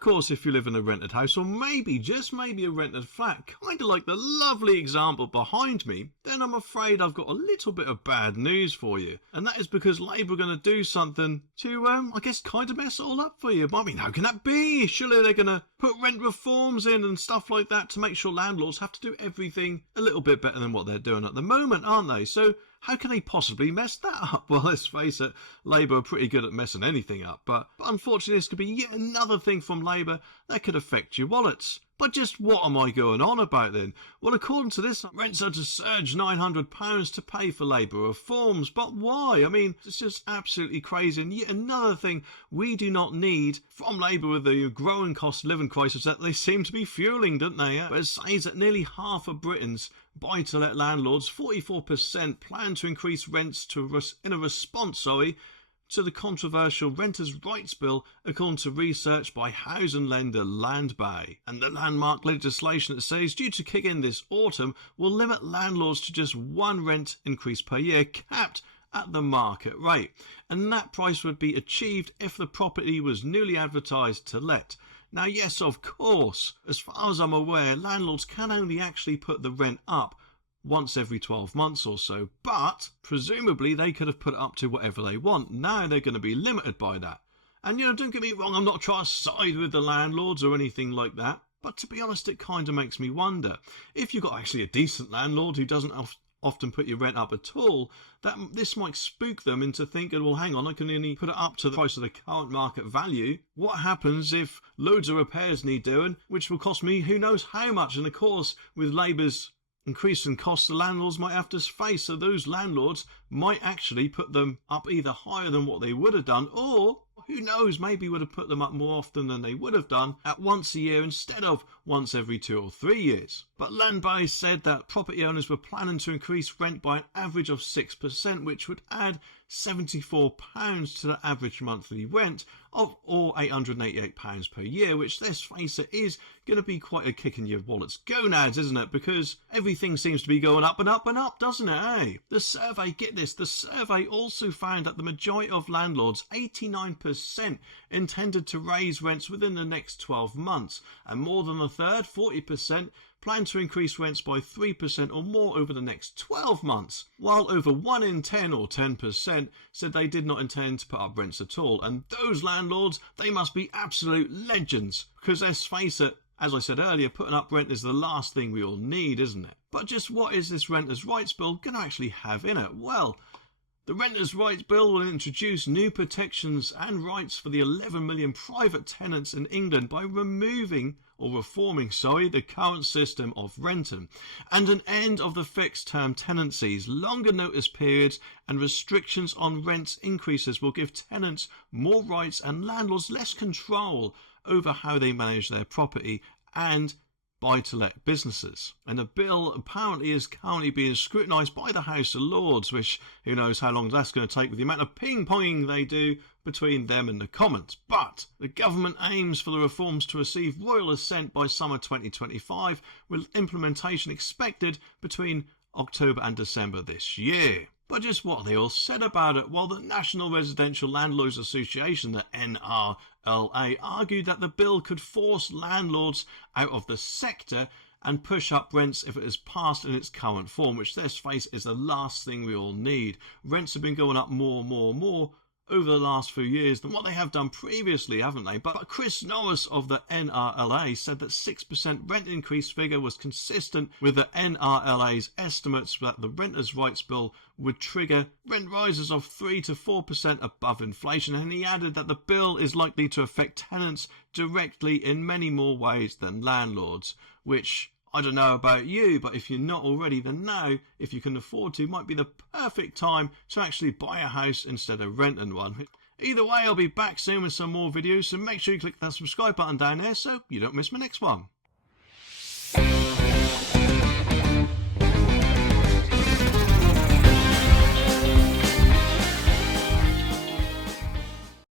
of course, if you live in a rented house, or maybe, just maybe a rented flat, kind of like the lovely example behind me, then I'm afraid I've got a little bit of bad news for you. And that is because Labour are going to do something to, I guess, kind of mess it all up for you. I mean, how can that be? Surely they're going to put rent reforms in and stuff like that to make sure landlords have to do everything a little bit better than what they're doing at the moment, aren't they? So how can they possibly mess that up? Well, let's face it, Labour are pretty good at messing anything up. But unfortunately, this could be yet another thing from Labour that could affect your wallets. But just what am I going on about then? Well, according to this, rents are to surge £900 to pay for Labour reforms. But why? I mean, it's just absolutely crazy. And yet another thing we do not need from Labour with the growing cost of living crisis that they seem to be fueling, don't they? But it says that nearly half of Britain's buy-to-let landlords, 44%, plan to increase rents in a response, to the controversial Renters' Rights Bill, according to research by housing lender Landbay. And the landmark legislation, it says, due to kick in this autumn, will limit landlords to just one rent increase per year, capped at the market rate. And that price would be achieved if the property was newly advertised to let. Now, yes, of course, as far as I'm aware, landlords can only actually put the rent up once every 12 months or so, but presumably they could have put it up to whatever they want. Now they're going to be limited by that. And, don't get me wrong, I'm not trying to side with the landlords or anything like that, but to be honest, it kind of makes me wonder. If you've got actually a decent landlord who doesn't often put your rent up at all, that this might spook them into thinking, well, hang on, I can only put it up to the price of the current market value. What happens if loads of repairs need doing, which will cost me who knows how much? And of course, with Labour's increasing costs the landlords might have to face, so those landlords might actually put them up either higher than what they would have done, or who knows, maybe would have put them up more often than they would have done at once a year instead of once every 2 or 3 years. But Landbay said that property owners were planning to increase rent by an average of 6%, which would add £74 to the average monthly rent of or £888 per year, which, let's face it, is going to be quite a kick in your wallet's gonads, isn't it? Because everything seems to be going up and up and up, doesn't it, eh? The survey, get this, the survey also found that the majority of landlords, 89%, intended to raise rents within the next 12 months, and more than a third, 40%, plan to increase rents by 3% or more over the next 12 months, while over 1 in 10 or 10% said they did not intend to put up rents at all. And those landlords, they must be absolute legends, because let's face it, as I said earlier, putting up rent is the last thing we all need, isn't it? But just what is this Renters' Rights Bill going to actually have in it? Well, the Renters' Rights Bill will introduce new protections and rights for the 11 million private tenants in England by reforming the current system of renting, and an end of the fixed-term tenancies. Longer notice periods and restrictions on rent increases will give tenants more rights and landlords less control over how they manage their property and buy-to-let businesses. And the bill apparently is currently being scrutinised by the House of Lords, which who knows how long that's going to take with the amount of ping-ponging they do between them and the Commons. But the government aims for the reforms to receive royal assent by summer 2025, with implementation expected between October and December this year. But just what they all said about it, while the National Residential Landlords Association, the NRLA, argued that the bill could force landlords out of the sector and push up rents if it is passed in its current form, which, let's face it, is the last thing we all need. Rents have been going up more over the last few years than what they have done previously, haven't they? But Chris Norris of the NRLA said that 6% rent increase figure was consistent with the NRLA's estimates that the Renters' Rights Bill would trigger rent rises of 3 to 4% above inflation, and he added that the bill is likely to affect tenants directly in many more ways than landlords, which, I don't know about you, but if you're not already, then now, if you can afford to, might be the perfect time to actually buy a house instead of renting one. Either way, I'll be back soon with some more videos, so make sure you click that subscribe button down there so you don't miss my next one.